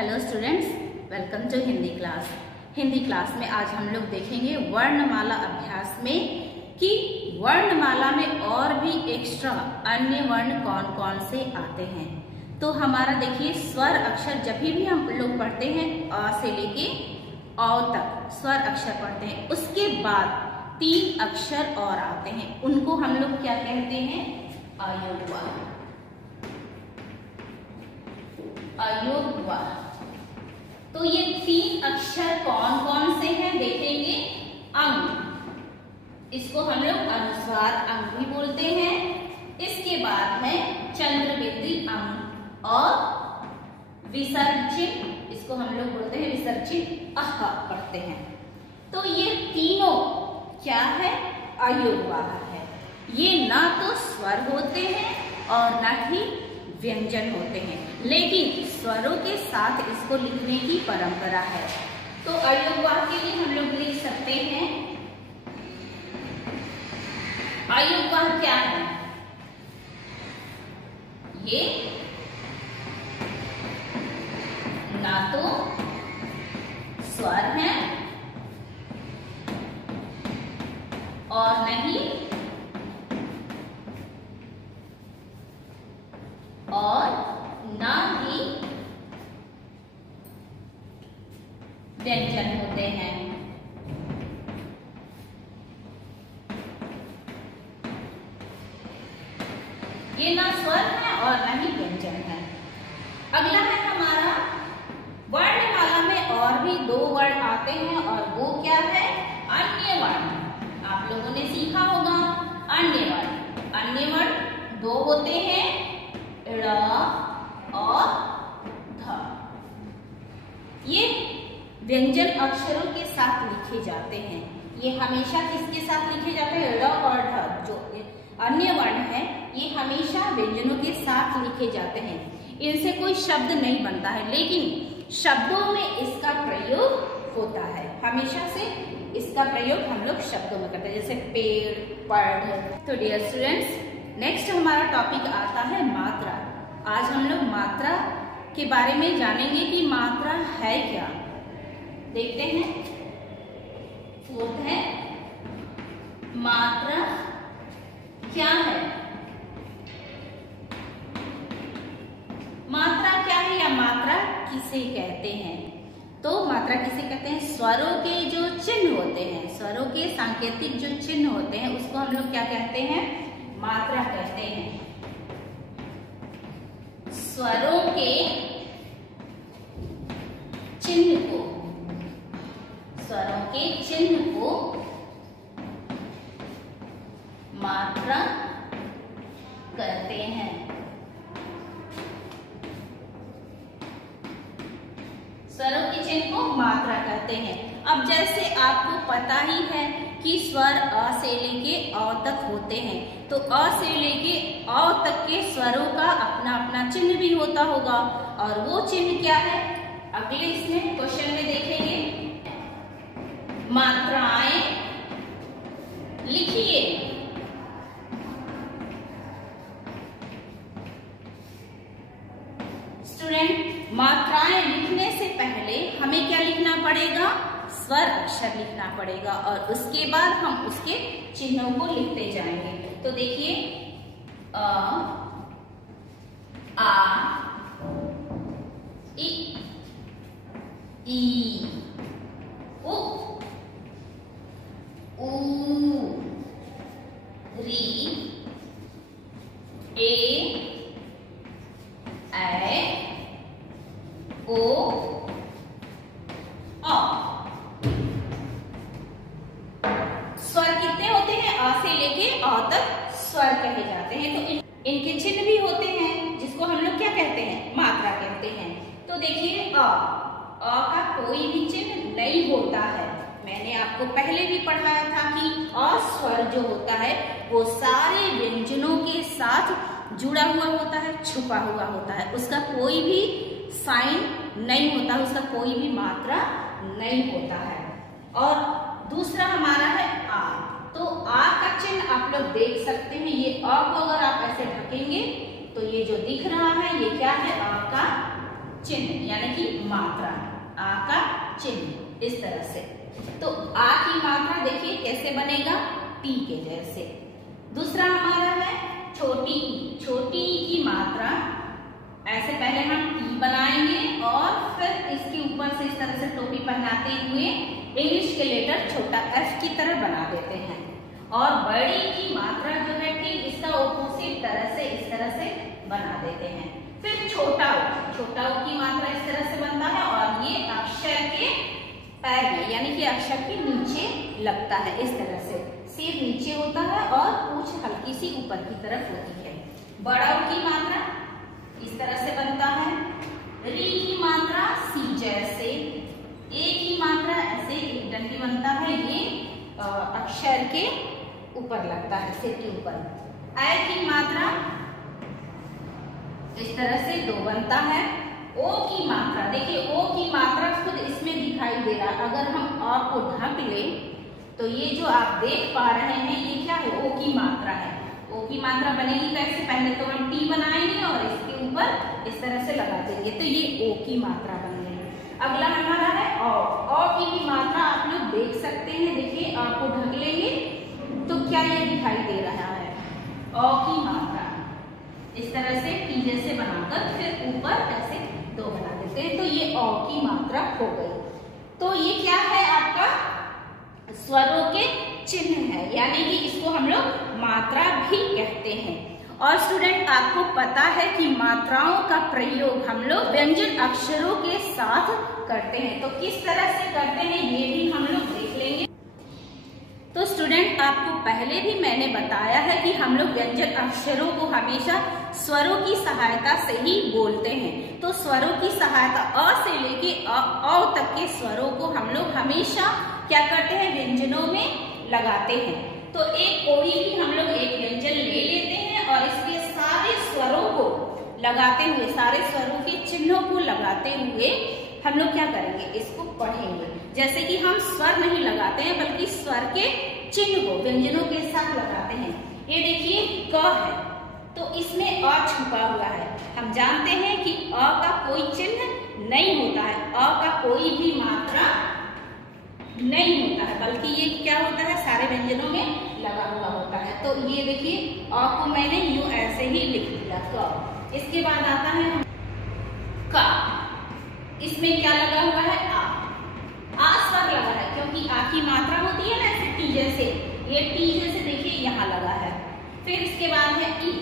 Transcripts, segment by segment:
Hello students, welcome to Hindi class. Hindi class में आज हम लोग देखेंगे वर्णमाला अभ्यास में कि वर्णमाला में और भी एक्स्ट्रा अन्य वर्ण कौन कौन से आते हैं। तो हमारा देखिए स्वर अक्षर जब भी हम लोग पढ़ते हैं अ से लेके औ तक स्वर अक्षर पढ़ते हैं, उसके बाद 3 अक्षर और आते हैं, उनको हम लोग क्या कहते हैं? अयोगवाह। अयोगवाह। तो ये 3 अक्षर कौन कौन से हैं देखेंगे। अंग, इसको हम लोग अनुस्वार अंग भी बोलते हैं। इसके बाद है चंद्रबिंदी अंग और विसर्ग चिन्ह, इसको हम लोग बोलते हैं विसर्ग चिन्ह अह पढ़ते हैं। तो ये तीनों क्या है? अयोगवाह है। ये ना तो स्वर होते हैं और ना ही व्यंजन होते हैं, लेकिन स्वरों के साथ इसको लिखने की परंपरा है। तो अयोगवाह के लिए हम लोग लिख सकते हैं, अयोगवाह क्या है? ये ना तो स्वर है और नहीं ना ही व्यंजन होते हैं। ये ना स्वर है और ना ही व्यंजन है। अगला है हमारा वर्णमाला में और भी 2 वर्ण आते हैं और वो क्या है? अन्य वर्ण। आप लोगों ने सीखा होगा अन्य वर्ण। अन्य वर्ण 2 होते हैं, ड़ और ध। ये व्यंजन अक्षरों के साथ लिखे जाते हैं। ये हमेशा किसके साथ लिखे जाते हैं? ड़ और ढ। जो अन्य वर्ण है ये हमेशा व्यंजनों के साथ लिखे जाते हैं। इनसे कोई शब्द नहीं बनता है, लेकिन शब्दों में इसका प्रयोग होता है। हमेशा से इसका प्रयोग हम लोग शब्दों में करते हैं, जैसे पेड़, पढ़। तो डियर स्टूडेंट्स, नेक्स्ट हमारा टॉपिक आता है मात्रा। आज हम लोग मात्रा के बारे में जानेंगे कि मात्रा है क्या। देखते हैं, 4th है मात्रा क्या है? मात्रा क्या है या मात्रा किसे कहते हैं? तो मात्रा किसे कहते हैं? स्वरों के जो चिन्ह होते हैं, स्वरों के सांकेतिक जो चिन्ह होते हैं, उसको हम लोग क्या कहते हैं? मात्रा कहते हैं। स्वरों के चिन्ह को, स्वरों के चिन्ह को मात्रा कहते हैं। स्वरों के चिन्ह को मात्रा कहते हैं। अब जैसे आपको पता ही है कि स्वर अ से लेके अ तक होते हैं, तो अ से लेके अ तक के स्वरों का अपना अपना चिन्ह भी होता होगा, और वो चिन्ह क्या है अगले इसमें क्वेश्चन में देखेंगे। मात्राएं लिखिए। स्टूडेंट, मात्राएं लिखने से पहले हमें क्या लिखना पड़ेगा? स्वर अक्षर लिखना पड़ेगा, और उसके बाद हम उसके चिन्हों को लिखते जाएंगे। तो देखिए, अ, आ, इ, ई, उ, ऊ, री, ए, ऐ, ओ, अ। स्वर कितने होते हैं? आ से लेके अ तक स्वर कहे जाते हैं। तो इनके चिन्ह भी होते हैं, जिसको हम लोग क्या कहते हैं? मात्रा कहते हैं। तो देखिए, अ का कोई भी चिन्ह नहीं होता है। मैंने आपको पहले भी पढ़ाया था कि अ स्वर जो होता है वो सारे व्यंजनों के साथ जुड़ा हुआ होता है, छुपा हुआ होता है। उसका कोई भी साइन नहीं होता, उसका कोई भी मात्रा नहीं होता है। और दूसरा हमारा है आ। तो आ का चिन्ह आप लोग देख सकते हैं। ये अ को अगर आप ऐसे ढकेंगे तो ये जो दिख रहा है ये क्या है? आ का चिन्ह यानी कि मात्रा, आ का चिन्ह इस तरह से। तो आ की मात्रा देखिए कैसे बनेगा, टी के जैसे। दूसरा हमारा है छोटी ई। छोटी ई की मात्रा ऐसे पहले हम टी बनाएंगे और फिर इसके ऊपर से इस तरह से टोपी पहनाते हुए इंग्लिश के लेटर छोटा एफ की तरह बना देते हैं। और बड़ी की मात्रा जो है ठीक इसका ऑपोजिट तरह से इस तरह से बना देते हैं। फिर छोटा ऊ। छोटा ऊ की मात्रा इस तरह से बनता है और ये अक्षर के पैर में यानी कि अक्षर के नीचे लगता है इस तरह से। सिर नीचे होता है और पूंछ हल्की सी ऊपर की तरफ होती है। बड़ा ऊ की मात्रा इस तरह से बनता है। री की मात्रा सी जैसे। ए की मात्रा ऐसे एक डंडी बनता है, ये अक्षर के ऊपर लगता है, सिर के ऊपर। ऐ की मात्रा इस तरह से दो बनता है। ओ की मात्रा देखिए, ओ की मात्रा खुद इसमें दिखाई दे रहा है। अगर हम आ को ढक ले तो ये जो आप देख पा रहे हैं ये क्या है, ओ की मात्रा है। ओ की मात्रा बनेगी कैसे, पहले तो हम टी बनाएंगे और इसके ऊपर इस तरह से लगा देंगे तो ये ओ की मात्रा बन गई। अगला हमारा है औ। औ की भी मात्रा आप लोग देख सकते हैं, देखिए आ को ढक लेंगे तो क्या ये दिखाई दे रहा है, औ की मात्रा इस तरह से टी जैसे बनाकर फिर ऊपर ऐसे दो बना देते हैं तो ये औ की मात्रा हो गई। तो ये क्या है आपका स्वरों के चिन्ह है, यानी कि इसको हम लोग मात्रा भी कहते हैं। और स्टूडेंट आपको पता है कि मात्राओं का प्रयोग हम लोग व्यंजन अक्षरों के साथ करते हैं, तो किस तरह से करते हैं ये भी हम लोग देख लेंगे। तो स्टूडेंट आपको पहले भी मैंने बताया है कि हम लोग व्यंजन अक्षरों को हमेशा स्वरों की सहायता से ही बोलते हैं। तो स्वरों की सहायता अ से लेके अ तक के स्वरों को हम लोग हमेशा क्या करते हैं, व्यंजनों में लगाते हैं। तो एक कोई भी हम लोग एक व्यंजन ले लेते हैं और इसके सारे स्वरों को लगाते हुए, सारे स्वरों के चिन्हों को लगाते हुए हम लोग क्या करेंगे, इसको पढ़ेंगे। जैसे कि हम स्वर नहीं लगाते हैं बल्कि स्वर के चिन्ह को व्यंजनों के साथ लगाते हैं। ये देखिए क है तो इसमें अ छुपा हुआ है। हम जानते हैं कि अ का कोई चिन्ह नहीं होता है, अ का कोई भी मात्रा नहीं होता है, बल्कि ये क्या होता है सारे व्यंजनों में लगा हुआ होता है। तो ये देखिए अ को मैंने यूं ऐसे ही लिख दिया क। इसके बाद आता है का, इसमें क्या लगा हुआ है आ स्वर लगा है क्योंकि आ की मात्रा होती है ना ऐसे टी जैसे, ये टी जैसे देखिए यहाँ लगा है। फिर इसके बाद है ई,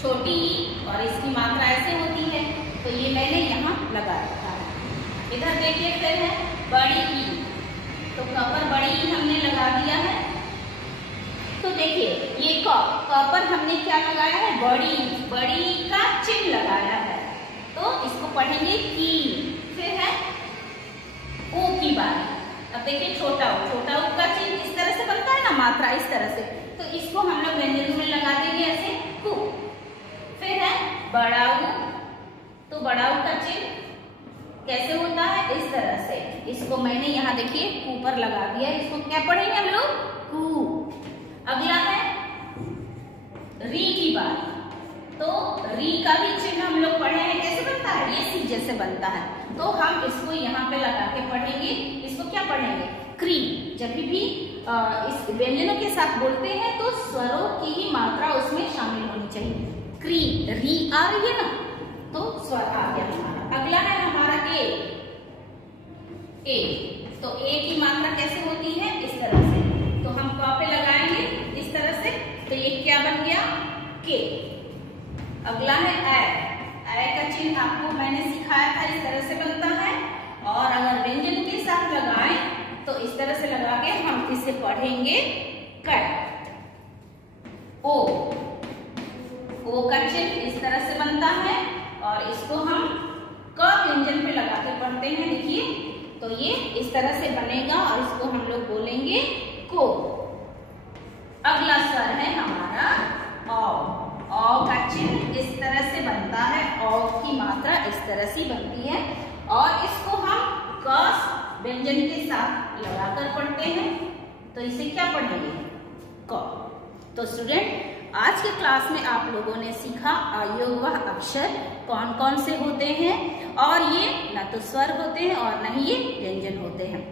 छोटी ई और इसकी मात्रा ऐसे होती है तो ये मैंने यहाँ लगा रखा है। इधर देखिए फिर है बड़ी ई, तो क पर बड़ी ई हमने लगा दिया है। तो देखिए ये क पर हमने क्या लगाया है, बड़ी का चिन्ह लगाया है तो इसको पढ़ेंगे की। फिर है ओ की बारी। अब देखिए छोटा ऊ का चिन्ह इस तरह से बनता है ना, मात्रा इस तरह से, तो इसको हम लोग व्यंजन में लगा देंगे ऐसे कु। फिर है बड़ा ऊ, तो बड़ा ऊ का चिन्ह कैसे होता है, इस तरह से। इसको मैंने यहाँ देखिए कु पर लगा दिया, इसको क्या पढ़ेंगे हम लोग, कु। अगला है री की बारी, तो री का भी चिन्ह हम लोग पढ़े हैं कैसे बनता है, ये सी जैसे बनता है, तो हम इसको यहाँ पे लगा के पढ़ेंगे। इसको क्या पढ़ेंगे, क्री। जब भी इस व्यंजनों के साथ बोलते हैं तो स्वरों की ही मात्रा उसमें शामिल होनी चाहिए। क्री, री आ रही है ना तो स्वर आ गया हमारा। अगला है हमारा ए, तो ए की मात्रा कैसे होती है, इस तरह से, तो हम क पे लगाएंगे इस तरह से, तो ये क्या बन गया, के। अगला है ऐ का चिन्ह आपको मैंने सिखाया था इस तरह से बनता है, और अगर व्यंजन के साथ लगाएं तो इस तरह से लगा के हम इसे पढ़ेंगे कट। ओ का चिन्ह इस तरह से बनता है और इसको हम क व्यंजन पे लगा के पढ़ते हैं, देखिए तो ये इस तरह से बनेगा और इसको हम लोग बोलेंगे को। अगला स्वर है हमारा औ का चिन्ह इस तरह से बनता है, औ की मात्रा इस तरह से बनती है और इसको हम क व्यंजन के साथ लगाकर पढ़ते हैं, तो इसे क्या पढ़ेंगे, क। तो स्टूडेंट आज के क्लास में आप लोगों ने सीखा अयोगवाह अक्षर कौन कौन से होते हैं और ये न तो स्वर होते हैं और न ही ये व्यंजन होते हैं।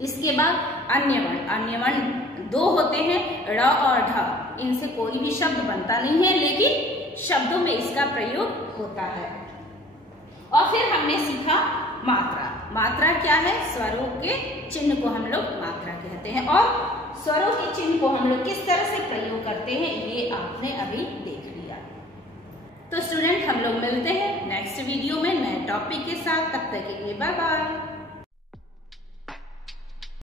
इसके बाद अन्य वर्ण दो होते हैं, ड़ और ढ। इनसे कोई भी शब्द बनता नहीं है लेकिन शब्दों में इसका प्रयोग होता है। और फिर हमने सीखा मात्रा। मात्रा क्या है? स्वरों के चिन्ह को हम लोग मात्रा कहते हैं और स्वरों के चिन्ह को हम लोग किस तरह से प्रयोग करते हैं ये आपने अभी देख लिया। तो स्टूडेंट हम लोग मिलते हैं नेक्स्ट वीडियो में नए टॉपिक के साथ। तब तक के लिए बाय बाय।